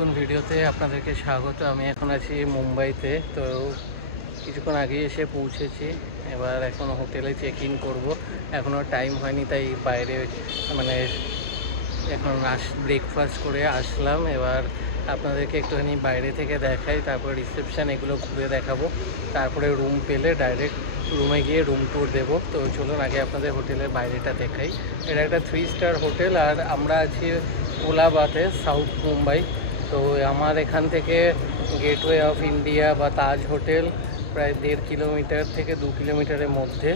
নতুন ভিডিওতে আপনাদেরকে স্বাগত। আমি এখন আছি মুম্বাইতে। তো কিছুক্ষণ আগেই এসে পৌঁছেছি। এবার এখন হোটেলে চেক ইন করবো। এখনও টাইম হয়নি, তাই বাইরে মানে এখন ব্রেকফাস্ট করে আসলাম। এবার আপনাদেরকে একটুখানি বাইরে থেকে দেখাই, তারপর রিসেপশান এগুলো ঘুরে দেখাবো, তারপরে রুম পেলে ডাইরেক্ট রুমে গিয়ে রুম ট্যুর দেবো। তো চলুন আগে আপনাদের হোটেলের বাইরেটা দেখাই। এটা একটা 3 স্টার হোটেল, আর আমরা আছি কোলাবাতে, সাউথ মুম্বাই। তো আমার এখান থেকে গেটওয়ে অফ ইন্ডিয়া বা তাজ হোটেল প্রায় 1.5 কিলোমিটার থেকে 2 কিলোমিটারের মধ্যে।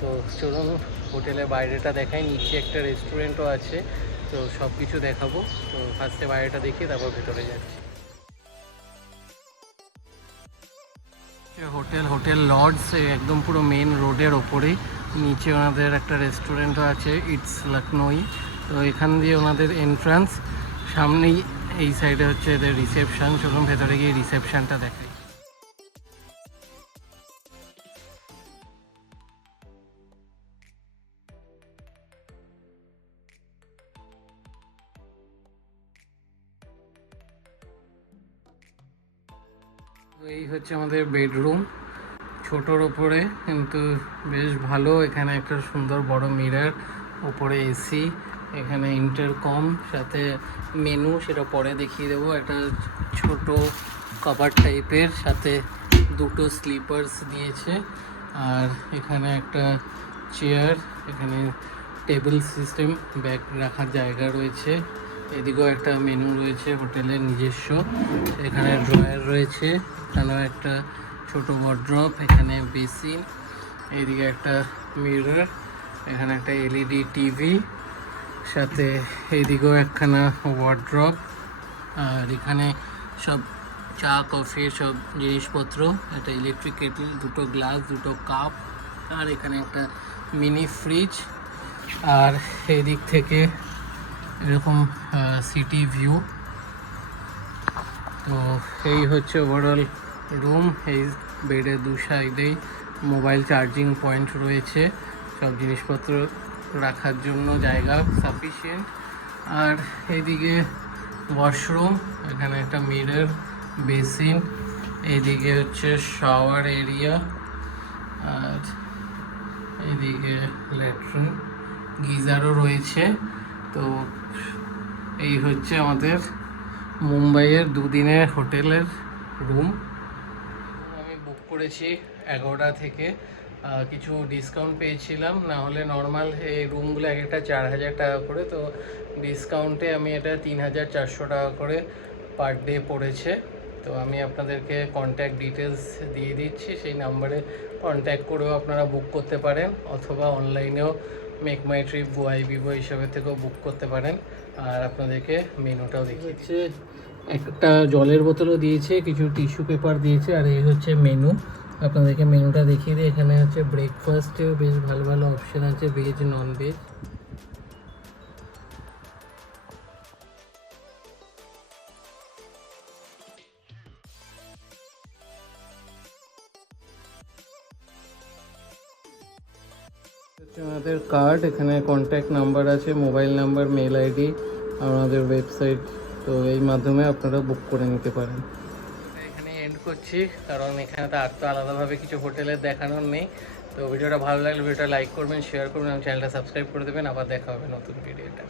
তো চলুন হোটেলের বাইরেটা দেখাই। নিচে একটা রেস্টুরেন্টও আছে, তো সব কিছু দেখাবো। তো ফার্স্টে বাইরেটা দেখিয়ে তারপর ভেতরে যাচ্ছি। হোটেল লর্ডস একদম পুরো মেন রোডের ওপরেই। নিচে ওনাদের একটা রেস্টুরেন্টও আছে, ইটস লখনৌই। তো এখান দিয়ে ওনাদের এন্ট্রান্স, সামনেই এই সাইডে হচ্ছে এদের রিসেপশান। চলুন ভেতরে গিয়ে রিসেপশানটা দেখাই। এই হচ্ছে আমাদের বেডরুম, ছোটোর ওপরে কিন্তু বেশ ভালো। এখানে একটা সুন্দর বড় মিরর, উপরে এসি, এখানে ইন্টারকম, সাথে মেনু, সেটা পরে দেখিয়ে দেবো। একটা ছোট কভার টাইপের, সাথে দুটো স্লিপার্স দিয়েছে। আর এখানে একটা চেয়ার, এখানে টেবিল সিস্টেম, ব্যাগ রাখার জায়গা রয়েছে। এদিকেও একটা মেনু রয়েছে হোটেলের নিজস্ব। এখানে ড্রয়ার রয়েছে, এখানেও একটা ছোট ওয়ার্ড্রপ, এখানে বেসিন, এইদিকে একটা মিরর, এখানে একটা এলইডি টিভি, সাথে এইদিকেও একখানা ওয়ার্ড্রপ। আর এখানে সব চা কফির সব জিনিসপত্র, একটা ইলেকট্রিক কেটল, দুটো গ্লাস, দুটো কাপ, আর এখানে একটা মিনি ফ্রিজ। আর এই দিক থেকে এরকম সিটি ভিউ। তো এই হচ্ছে ওভারঅল রুম। এই বেডের দু সাইডেই মোবাইল চার্জিং পয়েন্ট রয়েছে, সব জিনিসপত্র রাখার জন্য জায়গা সাফিসিয়েন্ট। আর এইদিকে ওয়াশরুম, এখানে একটা মিরর, বেসিন, এইদিকে হচ্ছে শাওয়ার এরিয়া, আর এইদিকে ল্যাট্রিন, গিজারও রয়েছে। তো এই হচ্ছে আমাদের মুম্বাইয়ের দুদিনের হোটেলের রুম। আমি বুক করেছি 11টা থেকে। কিছু ডিসকাউন্ট পেয়েছিলাম, না হলে নর্মাল এই রুমগুলো এক একটা 4,000 টাকা করে। তো ডিসকাউন্টে আমি এটা 3,400 টাকা করে পার ডে পড়েছে। তো আমি আপনাদেরকে কন্ট্যাক্ট ডিটেলস দিয়ে দিচ্ছি, সেই নাম্বারে কন্ট্যাক্ট করেও আপনারা বুক করতে পারেন, অথবা অনলাইনেও মেক মাই ট্রিপ, বিবো এইসবের থেকেও বুক করতে পারেন। আর আপনাদেরকে মেনুটাও দেখিয়েছে, একটা জলের বোতলও দিয়েছে, কিছু টিস্যু পেপার দিয়েছে। আর এই হচ্ছে মেনু, আপনাদেরকে মেনুটা দেখিয়ে দিই। এখানে হচ্ছে ব্রেকফাস্টেও বেশ ভালো ভালো অপশান আছে, ভেজ নন ভেজ। আমাদের কার্ড, এখানে কন্ট্যাক্ট নাম্বার আছে, মোবাইল নাম্বার, মেল আইডি, আমাদের ওয়েবসাইট। তো এই মাধ্যমে আপনারা বুক করে নিতে পারেন। এখানে এন্ড করছি, কারণ এখানে তো আর তো আলাদাভাবে কিছু হোটেলের দেখানোর নেই। তো ভিডিওটা ভালো লাগলে ভিডিওটা লাইক করবেন, শেয়ার করবেন এবং চ্যানেলটা সাবস্ক্রাইব করে দেবেন। আবার দেখা হবে নতুন ভিডিওটা।